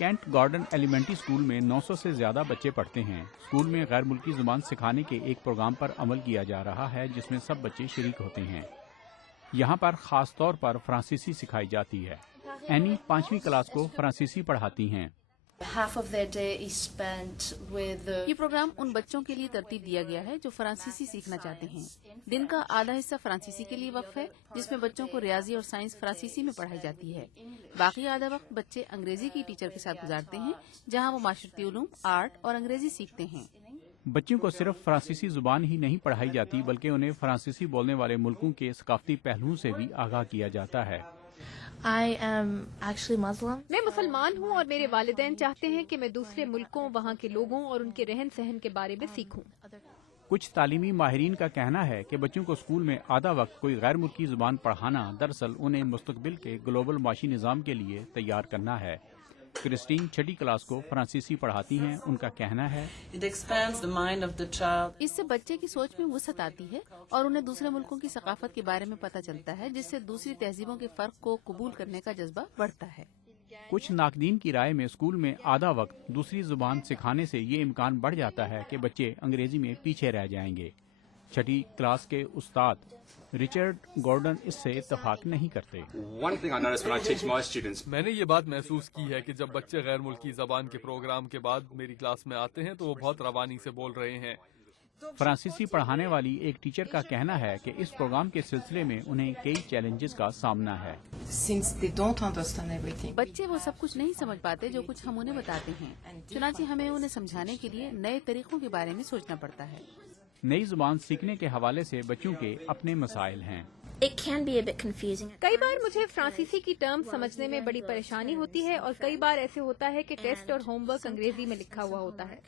Kent garden elementary school میں 900 سے زیادہ بچے پڑھتے ہیں۔ اسکول میں غیر ملکی زبان سکھانے کے ایک پروگرام پر عمل کیا جا رہا ہے جس میں سب بچے شریک ہوتے ہیں۔ یہاں پر خاص طور پر فرانسیسی سکھائی جاتی ہے۔ اینی 5ویں کلاس کو فرانسیسی پڑھاتی ہیں۔ یہ پروگرام ان بچوں کے لیے ترتیب دیا گیا ہے جو فرانسیسی سیکھنا چاہتے ہیں۔ دن کا آدھا حصہ فرانسیسی کے لیے وقف ہے جس میں بچوں کو ریاضی اور سائنس فرانسیسی میں پڑھائی جاتی ہے۔ باقی آدھا وقت بچے انگریزی کی ٹیچر کے ساتھ گزارتے ہیں جہاں وہ معاشرتی علوم، آرٹ اور انگریزی سیکھتے ہیں۔ بچوں کو صرف فرانسیسی زبان ہی نہیں پڑھائی جاتی بلکہ انہیں فرانسیسی بولنے والے ملکوں کے ثقافتی پہلوؤں سے بھی آگاہ کیا جاتا ہے۔ میں مسلمان ہوں اور میرے والدین چاہتے ہیں کہ میں دوسرے ملکوں، وہاں کے لوگوں اور ان کے رہن سہن کے بارے میں سیکھوں۔ کچھ تعلیمی ماہرین کا کہنا ہے کہ بچوں کو اسکول میں آدھا وقت کوئی غیر ملکی زبان پڑھانا دراصل انہیں مستقبل کے گلوبل معاشی نظام کے لیے تیار کرنا ہے۔ کرسٹین 6ٹھی کلاس کو فرانسیسی پڑھاتی ہیں۔ ان کا کہنا ہے اس سے بچے کی سوچ میں وسعت آتی ہے اور انہیں دوسرے ملکوں کی ثقافت کے بارے میں پتہ چلتا ہے جس سے دوسری تہذیبوں کے فرق کو قبول کرنے کا جذبہ بڑھتا ہے۔ کچھ ناقدین کی رائے میں اسکول میں آدھا وقت دوسری زبان سکھانے سے یہ امکان بڑھ جاتا ہے کہ بچے انگریزی میں پیچھے رہ جائیں گے۔ 6ٹھی کلاس کے استاد رچرڈ گارڈن اس سے اتفاق نہیں کرتے۔ میں نے یہ بات محسوس کی ہے کہ جب بچے غیر ملکی زبان کے پروگرام کے بعد میری کلاس میں آتے ہیں تو وہ بہت روانی سے بول رہے ہیں۔ فرانسیسی پڑھانے والی ایک ٹیچر کا کہنا ہے کہ اس پروگرام کے سلسلے میں انہیں کئی چیلنجز کا سامنا ہے۔ بچے وہ سب کچھ نہیں سمجھ پاتے جو کچھ ہم انہیں بتاتے ہیں، چنانچہ ہمیں انہیں سمجھانے کے لیے نئے طریقوں کے بارے میں سوچنا پڑتا ہے۔ نئی زبان سیکھنے کے حوالے سے بچوں کے اپنے مسائل ہیں۔ کئی بار مجھے فرانسیسی کی ٹرم سمجھنے میں بڑی پریشانی ہوتی ہے اور کئی بار ایسے ہوتا ہے کہ ٹیسٹ اور ہوم ورک انگریزی میں لکھا ہوا ہوتا ہے۔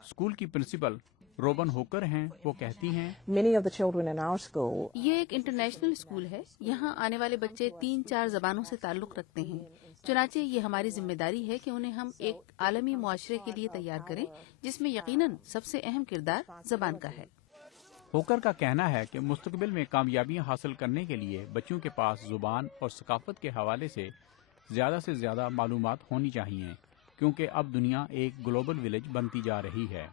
اسکول کی پرنسپل روبن ہوکر ہیں۔ وہ کہتی ہیں یہ ایک انٹرنیشنل اسکول ہے، یہاں آنے والے بچے 3-4 زبانوں سے تعلق رکھتے ہیں، چنانچہ یہ ہماری ذمہ داری ہے کہ انہیں ہم ایک عالمی معاشرے کے لیے تیار کریں جس میں یقیناً سب سے اہم کردار زبان کا ہے۔ ہوکر کا کہنا ہے کہ مستقبل میں کامیابیاں حاصل کرنے کے لیے بچوں کے پاس زبان اور ثقافت کے حوالے سے زیادہ معلومات ہونی چاہیے کیونکہ اب دنیا ایک گلوبل ولیج بنتی جا رہی ہے۔